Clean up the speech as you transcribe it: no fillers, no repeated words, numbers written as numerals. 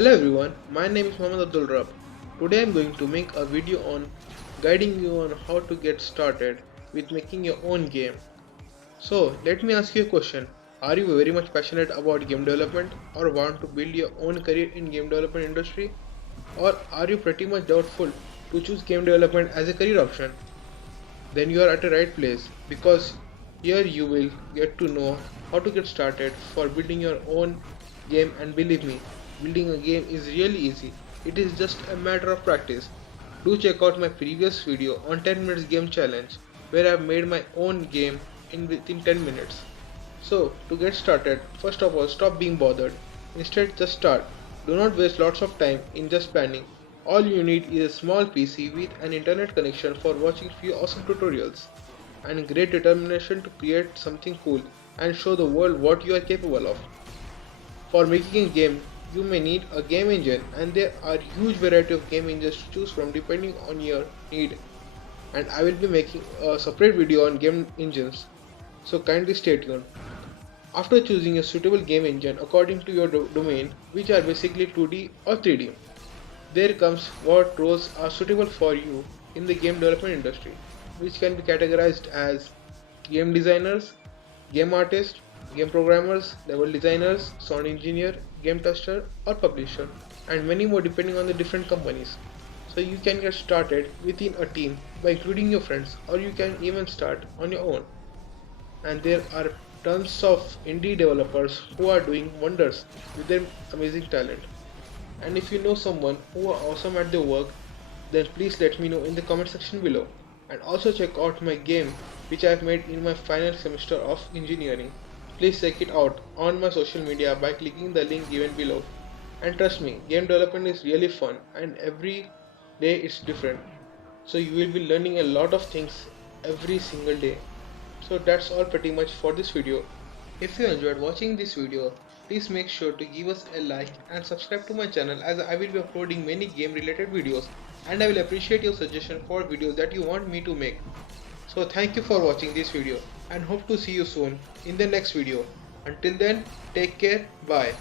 Hello everyone, my name is Mohammad Abdul Rab. Today I am going to make a video on guiding you on how to get started with making your own game. So let me ask you a question. Are you very much passionate about game development or want to build your own career in game development industry? Or are you pretty much doubtful to choose game development as a career option? Then you are at the right place because here you will get to know how to get started for building your own game, and believe me, building a game is really easy. It is just a matter of practice. Do check out my previous video on 10 minutes game challenge where I have made my own game in within 10 minutes. So to get started, first of all stop being bothered. Instead just start. Do not waste lots of time in just planning. All you need is a small PC with an internet connection for watching few awesome tutorials and great determination to create something cool and show the world what you are capable of. For making a game, you may need a game engine, and there are huge variety of game engines to choose from depending on your need, and I will be making a separate video on game engines, so kindly stay tuned. After choosing a suitable game engine according to your domain, which are basically 2D or 3D, there comes what roles are suitable for you in the game development industry, which can be categorized as game designers, game artists, game programmers, level designers, sound engineer, game tester, or publisher, and many more depending on the different companies. So you can get started within a team by including your friends, or you can even start on your own. And there are tons of indie developers who are doing wonders with their amazing talent. And if you know someone who are awesome at their work, then please let me know in the comment section below. And also check out my game which I have made in my final semester of engineering. Please check it out on my social media by clicking the link given below. And trust me, game development is really fun and every day it's different. So you will be learning a lot of things every single day. So that's all pretty much for this video. If you enjoyed watching this video, please make sure to give us a like and subscribe to my channel, as I will be uploading many game related videos, and I will appreciate your suggestion for videos that you want me to make. So thank you for watching this video and hope to see you soon in the next video. Until then, take care, bye.